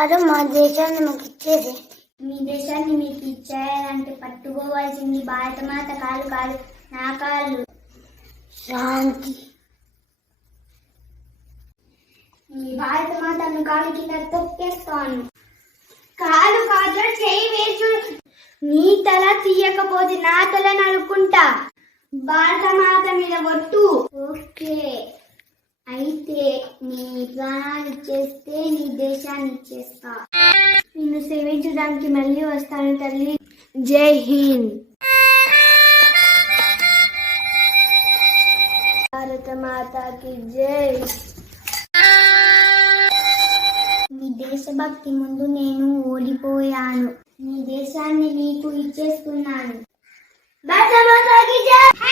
కాదు మా దేశాన్ని మాకు ఇచ్చేది. మీ దేశాన్ని మీకు ఇచ్చేయాలంటే పట్టుకోవాల్సింది భారతమాత కాలు కాదు, నా కాళ్ళు. శాంతి. మీ భారతమాతను కాలు కింద తొక్కేస్తాను. కాలు కాదు, చేయి వేసు. నీ తల తీయకపోతే నా తల నరుక్కుంటా. భారతమాత మీద ఒట్టు. ఓకే, అయితే నీ ప్రాణాలు ఇచ్చేస్తే నీ దేశాన్ని ఇచ్చేస్తా. నిన్ను సేవించడానికి మళ్ళీ వస్తాను తల్లి. జై హింద్. భారత మాతాకి జై. నీ దేశభక్తి ముందు నేను ఓడిపోయాను. నీ దేశాన్ని నీకు ఇచ్చేస్తున్నాను. భారత మాతాకి జై.